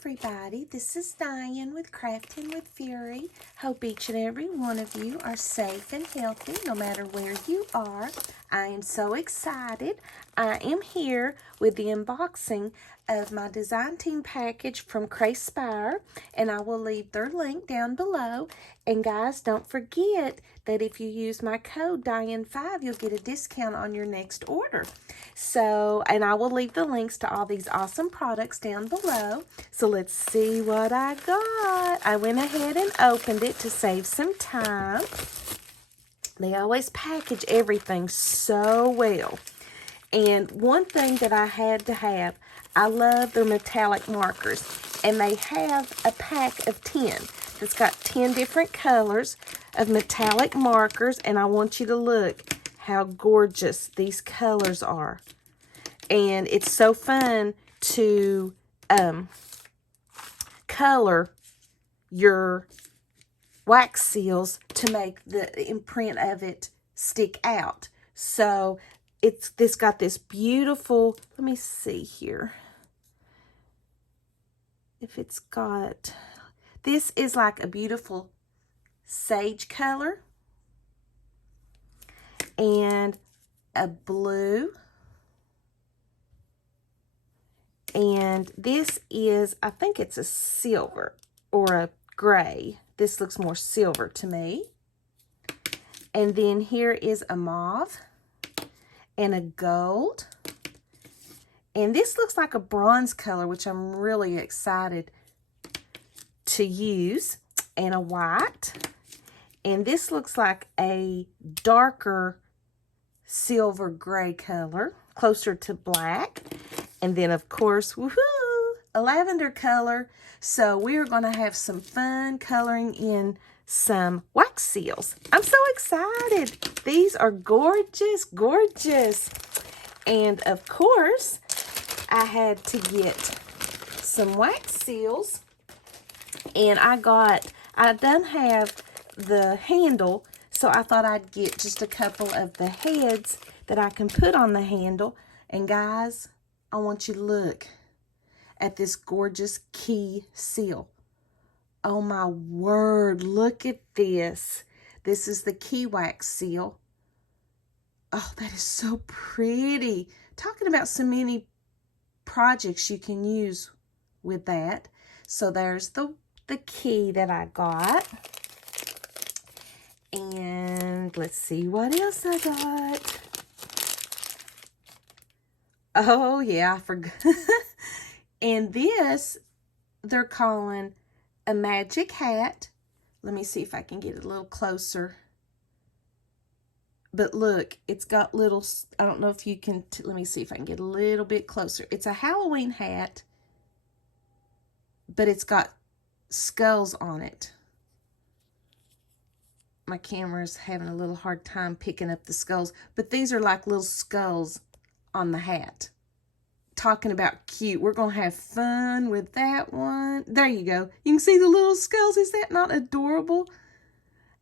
everybody, this is Diane with Crafting with Fury. Hope each and every one of you are safe and healthy no matter where you are. I am so excited. I am here with the unboxing of my design team package from Craspire, and I will leave their link down below. And guys, don't forget that if you use my code Diane5, you'll get a discount on your next order. So, and I will leave the links to all these awesome products down below. So let's see what I got. I went ahead and opened it to save some time. They always package everything so well. And one thing that I had to have, I love their metallic markers. And they have a pack of 10. It's got 10 different colors of metallic markers. And I want you to look how gorgeous these colors are. And it's so fun to color your wax seals to make the imprint of it stick out. So this got this beautiful, let me see here if it's got, this is like a beautiful sage color and a blue, and this is, I think it's a silver or a gray. This looks more silver to me. And then here is a mauve and a gold. And this looks like a bronze color, which I'm really excited to use. And a white. And this looks like a darker silver gray color, closer to black. And then, of course, woohoo, a lavender color. So we're going to have some fun coloring in some wax seals. I'm so excited. These are gorgeous, gorgeous. And, of course, I had to get some wax seals. And I done have the handle, so I thought I'd get just a couple of the heads that I can put on the handle. And guys, I want you to look at this gorgeous key seal. Oh my word, look at this. This is the key wax seal. Oh, that is so pretty. Talking about so many projects you can use with that. So there's the key that I got. And let's see what else I got. Oh, yeah, I forgot. And this, they're calling a magic hat. Let me see if I can get it a little closer. But look, it's got little, I don't know if you can, let me see if I can get a little bit closer. It's a Halloween hat, but it's got skulls on it. My camera's having a little hard time picking up the skulls, but these are like little skulls on the hat. Talking about cute. We're going to have fun with that one. There you go. You can see the little skulls. Is that not adorable?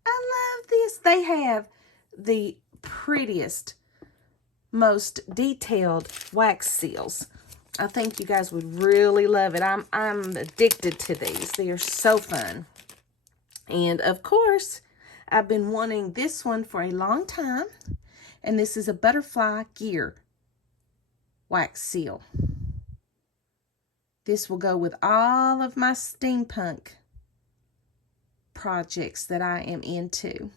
I love this. They have the prettiest, most detailed wax seals. I think you guys would really love it. I'm addicted to these. They are so fun. And of course, I've been wanting this one for a long time. And this is a butterfly gear wax seal. This will go with all of my steampunk projects that I am into.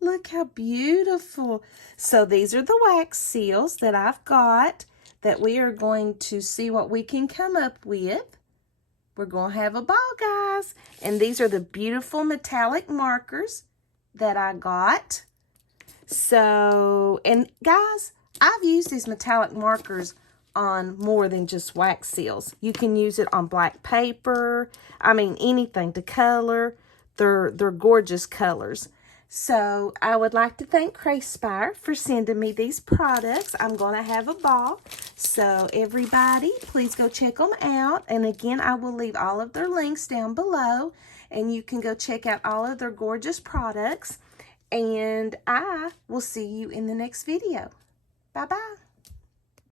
Look how beautiful. So these are the wax seals that I've got that we are going to see what we can come up with. We're going to have a ball, guys. And these are the beautiful metallic markers that I got. So, and guys, I've used these metallic markers on more than just wax seals. You can use it on black paper. I mean, anything to color. They're gorgeous colors. So I would like to thank Craspire for sending me these products. I'm going to have a ball. So everybody, please go check them out. And again, I will leave all of their links down below. And you can go check out all of their gorgeous products. And I will see you in the next video. Bye-bye.